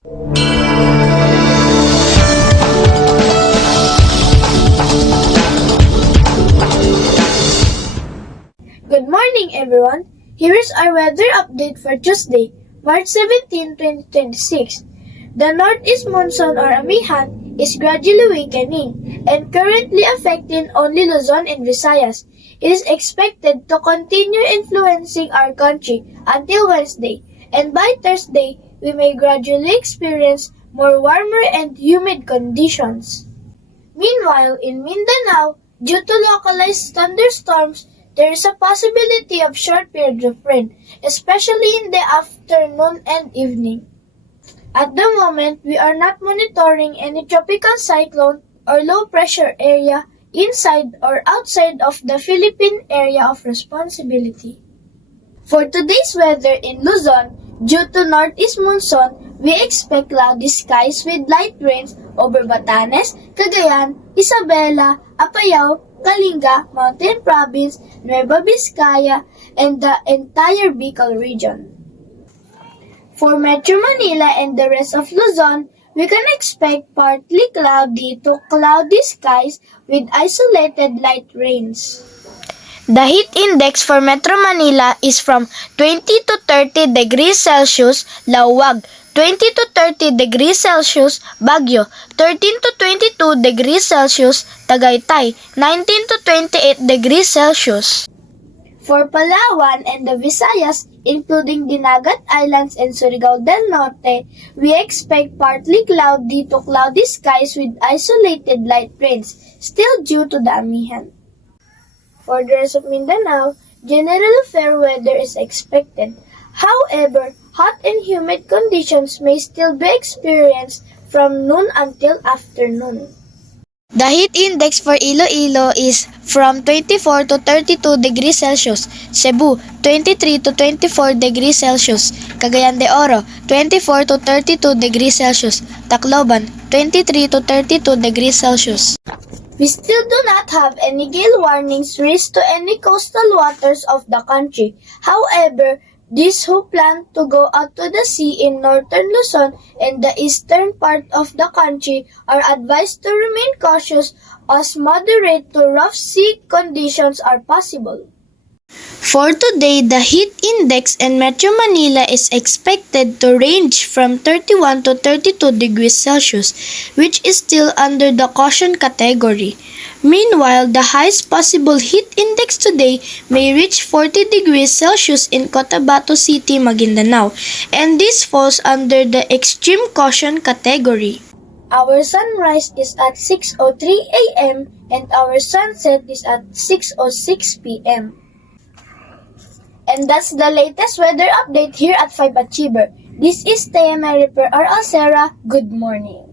Good morning, everyone. Here is our weather update for Tuesday, March 17, 2026. The northeast monsoon or Amihan is gradually weakening and currently affecting only Luzon and Visayas. It is expected to continue influencing our country until Wednesday, and by Thursday, we may gradually experience more warmer and humid conditions. Meanwhile, in Mindanao, due to localized thunderstorms, there is a possibility of short periods of rain, especially in the afternoon and evening. At the moment, we are not monitoring any tropical cyclone or low pressure area inside or outside of the Philippine area of responsibility. For today's weather in Luzon, due to northeast monsoon, we expect cloudy skies with light rains over Batanes, Cagayan, Isabela, Apayao, Kalinga, Mountain Province, Nueva Vizcaya, and the entire Bicol region. For Metro Manila and the rest of Luzon, we can expect partly cloudy to cloudy skies with isolated light rains. The heat index for Metro Manila is from 20 to 30 degrees Celsius, Lauwag, 20 to 30 degrees Celsius, Baguio, 13 to 22 degrees Celsius, Tagaytay, 19 to 28 degrees Celsius. For Palawan and the Visayas, including Dinagat Islands and Surigao del Norte, we expect partly cloudy to cloudy skies with isolated light rains, still due to the Amihan. For the rest of Mindanao, generally fair weather is expected. However, hot and humid conditions may still be experienced from noon until afternoon. The heat index for Iloilo is from 24 to 32 degrees Celsius, Cebu 23 to 24 degrees Celsius, Cagayan de Oro 24 to 32 degrees Celsius, Tacloban 23 to 32 degrees Celsius. We still do not have any gale warnings raised to any coastal waters of the country. However, those who plan to go out to the sea in northern Luzon and the eastern part of the country are advised to remain cautious as moderate to rough sea conditions are possible. For today, the heat index in Metro Manila is expected to range from 31 to 32 degrees Celsius, which is still under the caution category. Meanwhile, the highest possible heat index today may reach 40 degrees Celsius in Cotabato City, Maguindanao, and this falls under the extreme caution category. Our sunrise is at 6:03 a.m. and our sunset is at 6:06 p.m. And that's the latest weather update here at 5 Achiever. This is Taya Mariper R. Alcera. Good morning.